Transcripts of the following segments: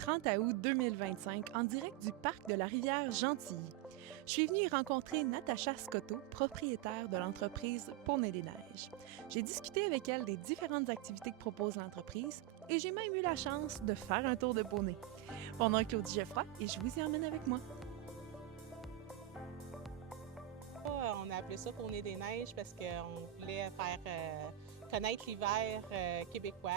30 août 2025 en direct du parc de la rivière Gentilly. Je suis venue y rencontrer Natacha Scotto, propriétaire de l'entreprise Poney des Neiges. J'ai discuté avec elle des différentes activités que propose l'entreprise et j'ai même eu la chance de faire un tour de poney. Mon nom est Claudie Geoffroy et je vous y emmène avec moi. On a appelé ça Poney des Neiges parce qu'on voulait faire connaître l'hiver québécois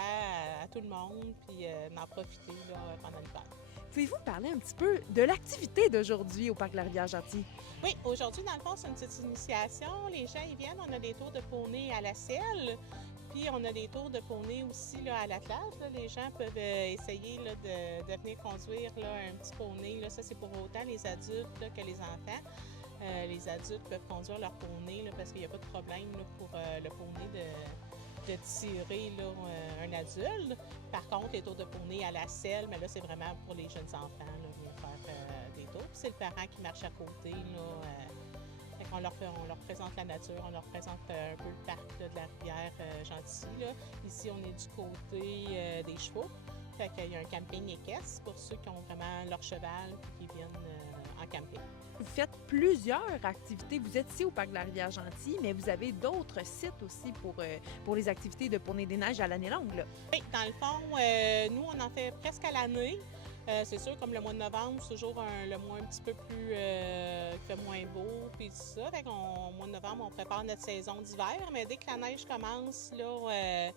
à tout le monde, puis en profiter là, pendant l'hiver. Pouvez-vous me parler un petit peu de l'activité d'aujourd'hui au parc de la rivière Gentilly? Oui, aujourd'hui, dans le fond, c'est une petite initiation. Les gens, ils viennent, on a des tours de poney à la selle, puis on a des tours de poney aussi là, à l'attelage. Les gens peuvent essayer là, de venir conduire là, un petit poney. Là. Ça, c'est pour autant les adultes là, que les enfants. Les adultes peuvent conduire leur poney là, parce qu'il n'y a pas de problème là, pour le poney de tirer là, un adulte. Par contre, les tours de poney à la selle, mais là, c'est vraiment pour les jeunes enfants, là, venir faire des tours. Puis c'est le parent qui marche à côté. Là, fait qu'on on leur présente la nature, on leur présente un peu le parc là, de la rivière Gentilly. Là. Ici, on est du côté des chevaux. Fait qu'il y a un camping équestre pour ceux qui ont vraiment leur cheval et qui viennent en camping. Vous faites plusieurs activités. Vous êtes ici au parc de la rivière Gentilly, mais vous avez d'autres sites aussi pour les activités de Poney des Neiges à l'année longue. Là. Oui, dans le fond, nous, on en fait presque à l'année. C'est sûr, comme le mois de novembre, c'est toujours le mois un petit peu plus qui fait moins beau, puis tout ça. Fait qu'au mois de novembre, on prépare notre saison d'hiver, mais dès que la neige commence, là,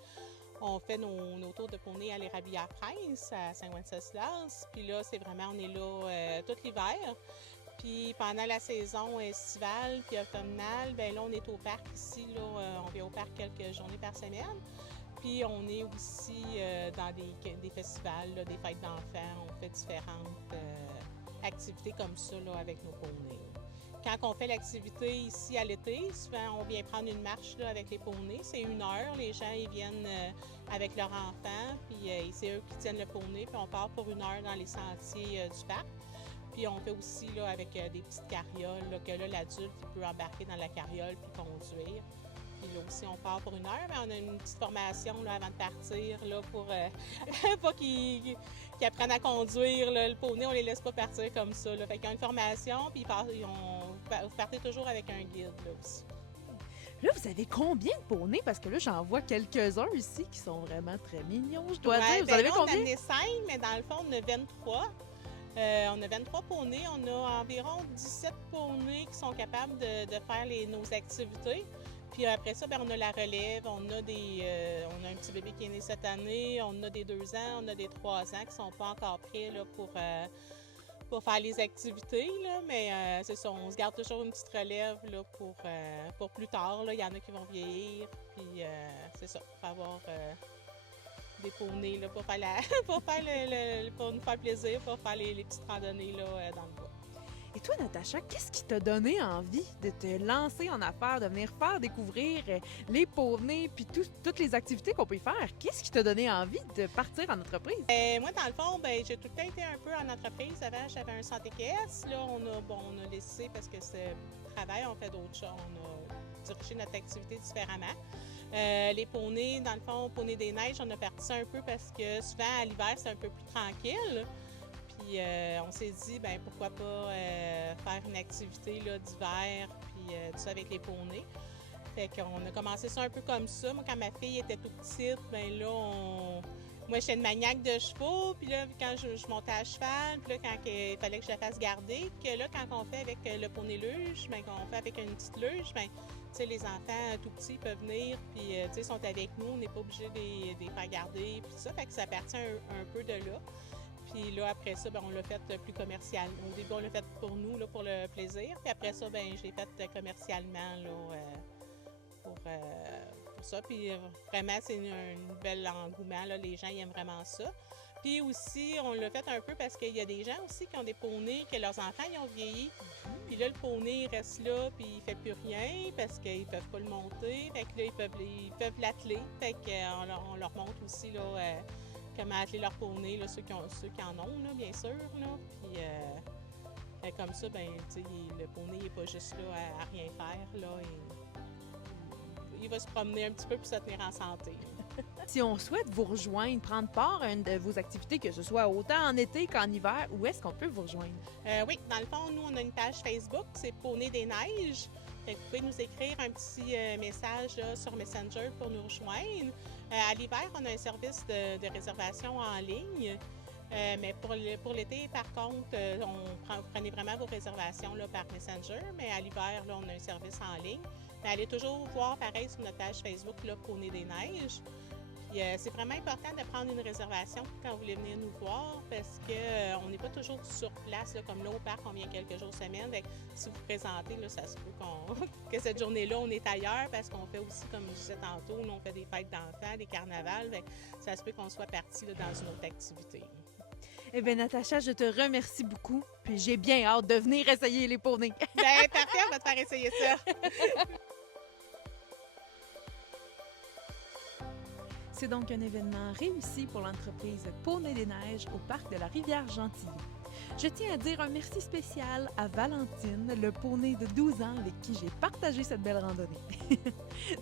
on fait nos tours de poney à l'Érabillard-Prince, à Saint-Wenceslas. Puis là, c'est vraiment, on est là tout l'hiver. Puis pendant la saison estivale puis automnale, bien là, on est au parc ici. Là, on vient au parc quelques journées par semaine. Puis on est aussi dans des festivals, là, des fêtes d'enfants. On fait différentes activités comme ça là, avec nos poneys. Quand on fait l'activité ici à l'été, souvent on vient prendre une marche là, avec les poneys. C'est 1 heure. Les gens ils viennent avec leurs enfants, puis c'est eux qui tiennent le poney. Puis on part pour 1 heure dans les sentiers du parc. Puis on fait aussi là, avec des petites carrioles, là, que là, l'adulte il peut embarquer dans la carriole puis conduire. Puis là aussi, on part pour 1 heure, mais on a une petite formation là, avant de partir là, pour pas qu'ils apprennent à conduire. Là, le poney, on les laisse pas partir comme ça. Là. Fait qu'ils ont une formation, puis vous partez toujours avec un guide là, aussi. Là, vous avez combien de poneys? Parce que là, j'en vois quelques-uns ici qui sont vraiment très mignons, je dois dire. Vous en avez là, on a combien? amené 5, mais dans le fond, on a 23. On a 23 poneys. On a environ 17 poneys qui sont capables de faire nos activités. Puis après ça, bien, on a la relève. On a un petit bébé qui est né cette année. On a des 2 ans, on a des 3 ans qui ne sont pas encore prêts là, pour faire les activités. Là. Mais c'est ça, on se garde toujours une petite relève là, pour plus tard. Là. Il y en a qui vont vieillir. Puis c'est ça, pour avoir des poneys là, pour nous faire plaisir, pour faire les petites randonnées là, dans le bois. Et toi, Natacha, qu'est-ce qui t'a donné envie de te lancer en affaires, de venir faire découvrir les poneys puis toutes les activités qu'on peut y faire? Qu'est-ce qui t'a donné envie de partir en entreprise? Moi, dans le fond, j'ai tout le temps été un peu en entreprise. Avant, j'avais un centre équestre. Là, on a laissé parce que c'est travail, on fait d'autres choses. On a dirigé notre activité différemment. Les poneys, dans le fond, Poney des Neiges, on a parti ça un peu parce que souvent, à l'hiver, c'est un peu plus tranquille. Puis on s'est dit, ben pourquoi pas faire une activité là, d'hiver, puis tout ça avec les poneys. Fait qu'on a commencé ça un peu comme ça. Moi, quand ma fille était toute petite, ben là, moi, j'étais une maniaque de chevaux. Puis là, quand je montais à cheval, puis là, quand il fallait que je la fasse garder, que là, quand on fait avec le poney luge, ben qu'on fait avec une petite luge, ben tu sais, les enfants tout petits peuvent venir, puis tu sais, sont avec nous. On n'est pas obligé de les faire garder, puis ça. Fait que ça partit un peu de là. Puis là, après ça, ben, on l'a fait plus commercial. Au début, on l'a fait pour nous, là, pour le plaisir. Puis après ça, ben, je l'ai fait commercialement là, pour ça. Puis vraiment, c'est un bel engouement. Là. Les gens ils aiment vraiment ça. Puis aussi, on l'a fait un peu parce qu'il y a des gens aussi qui ont des poneys, que leurs enfants ils ont vieilli. Puis là, le poney il reste là, puis il fait plus rien parce qu'ils ne peuvent pas le monter. Fait que là, ils peuvent l'atteler. Fait qu'on leur montre aussi là, comment atteler leur poney, là, ceux qui en ont, là, bien sûr. Là. Puis comme ça, ben, le poney n'est pas juste là à rien faire. Là, il va se promener un petit peu pour se tenir en santé. Si on souhaite vous rejoindre, prendre part à une de vos activités, que ce soit autant en été qu'en hiver, où est-ce qu'on peut vous rejoindre? Oui, dans le fond, nous, on a une page Facebook, c'est Poney des Neiges. Fait que vous pouvez nous écrire un petit message là, sur Messenger pour nous rejoindre. À l'hiver, on a un service de réservation en ligne. Mais pour l'été, par contre, vous prenez vraiment vos réservations là, par Messenger. Mais à l'hiver, là, on a un service en ligne. Mais allez toujours voir pareil sur notre page Facebook, là, Poney des Neiges. Puis, c'est vraiment important de prendre une réservation quand vous voulez venir nous voir parce qu'on n'est pas toujours sur place, là, comme là au parc, on vient quelques jours semaine. Fait que si vous vous présentez, là, ça se peut que cette journée-là, on est ailleurs parce qu'on fait aussi, comme je disais tantôt, nous, on fait des fêtes d'enfants, des carnavals. Fait que ça se peut qu'on soit parti là, dans une autre activité. Eh bien, Natacha, je te remercie beaucoup. Puis j'ai bien hâte de venir essayer les poneys. Ben parfait, on va te faire essayer ça. C'est donc un événement réussi pour l'entreprise Poney des Neiges au parc de la rivière Gentilly. Je tiens à dire un merci spécial à Valentine, le poney de 12 ans avec qui j'ai partagé cette belle randonnée.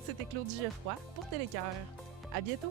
C'était Claudie Geoffroy pour Télécœur. À bientôt!